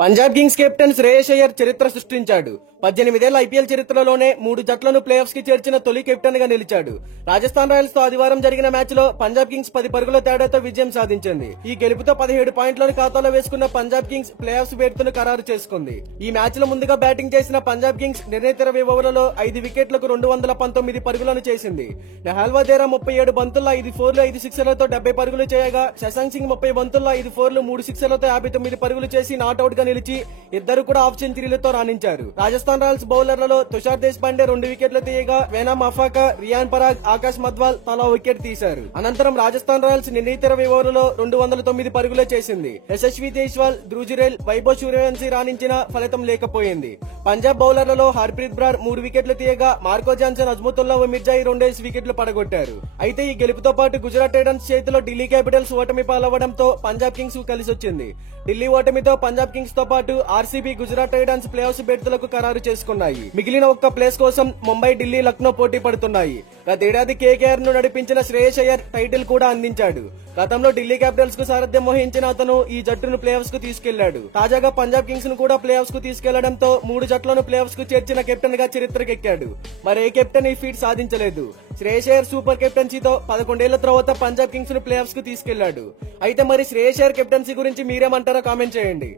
Punjab Kings captain Shreyas Iyer చరిత్ర సృష్టించాడు. 18 ఏళ్ల ఐపీఎల్ చరిత్రలోనే 3 జట్లను ప్లే ఆఫ్స్ కి చేర్చిన తొలి కెప్టెన్ గా నిలిచాడు. రాజస్థాన్ రాయల్స్ తో ఆదివారం జరిగిన మ్యాచ్ లో పంజాబ్ కింగ్స్ 10 పరుగుల తేడాతో విజయం సాధించింది. ఈ గెలుపుతో 17 పాయింట్లను ఖాతాలో వేసుకున్న పంజాబ్ కింగ్స్ ప్లే ఆఫ్స్ బెర్త్ను ఖరారు చేసుకుంది. ఈ మ్యాచ్ లో ముందుగా బ్యాటింగ్ చేసిన పంజాబ్ కింగ్స్ నిర్ణీత 20 ఓవర్లలో 5 వికెట్లకు 219 పరుగులను చేసింది. నెహల్వాదేరా 37 బంతుల్లో 5 ఫోర్లు 5 సిక్సర్లతో 70 పరుగులు చేయగా, శశాంక్ సింగ్ 30 బంతుల్లో 5 ఫోర్లు 3 సిక్సర్లతో 59 పరుగులు చేసి నాట్అవుట్ గా నిలిచి ఇద్దరు కూడా హాఫ్ సెంచరీలతో రాణించారు. రాజస్థాన్ రాయల్స్ బౌలర్లలో తుషార్ దేశ్ పాండే 2 వికెట్లు తీయగా, వేనామ్ అఫాకా, రియాన్ పరాగ్, ఆకాశ్ మద్వాల్ తలా వికెట్ తీశారు. అనంతరం రాజస్థాన్ రాయల్స్ నిర్ణీత 20 ఓవర్లలో 209 పరుగులే చేసింది. యశస్వి జైస్వాల్, ధ్రువజురేల్, వైభవ్ సూర్యవంశీ రాణించిన ఫలితం లేకపోయింది. పంజాబ్ బౌలర్లలో హర్ప్రీత్ బ్రార్ 3 వికెట్లు తీయగా, మార్కో జాన్సన్, అజ్ముతుల్లా మిర్జాయి 2 వికెట్లు పడగొట్టారు. అయితే ఈ గెలుపుతో పాటు గుజరాత్ టైటన్స్ చేతిలో ఢిల్లీ క్యాపిటల్స్ ఓటమి పాలవడంతో పంజాబ్ కింగ్స్ కలిసొచ్చింది. ఢిల్లీ ఓటమితో పంజాబ్ కింగ్స్ తో పాటు RCB, Gujarat Titans playoffs బెర్త్లకు ఖరారు చేసుకున్నాయి. మిగిలిన ఒక్క ప్లేస్ కోసం ముంబై, ఢిల్లీ, లక్నో పోటీ పడుతున్నాయి. గతేడాది కేకేఆర్ ను నడిపించిన శ్రేయస్ అయ్యర్ టైటిల్ కూడా అందించాడు. గతంలో ఢిల్లీ క్యాపిటల్స్ కు సారథ్యం వహించిన అతను ఈ జట్టును ప్లే ఆఫ్స్ కు తీసుకెళ్లాడు. తాజాగా పంజాబ్ కింగ్స్ ను కూడా ప్లే ఆఫ్స్ కు తీసుకెళ్లడంతో 3 జట్లను ప్లే ఆఫ్స్ కు చేర్చిన కెప్టెన్ గా చరిత్రకెక్కాడు. మరే కెప్టెన్ ఈ ఫీట్ సాధించలేదు. శ్రేయస్ అయ్యర్ సూపర్ కెప్టెన్సీతో 11 ఏళ్ల తర్వాత పంజాబ్ కింగ్స్ ను ప్లే ఆఫ్స్ కు తీసుకెళ్లాడు. అయితే మరి శ్రేయస్ అయ్యర్ కెప్టెన్సీ గురించి మీరేమంటారో కామెంట్ చేయండి.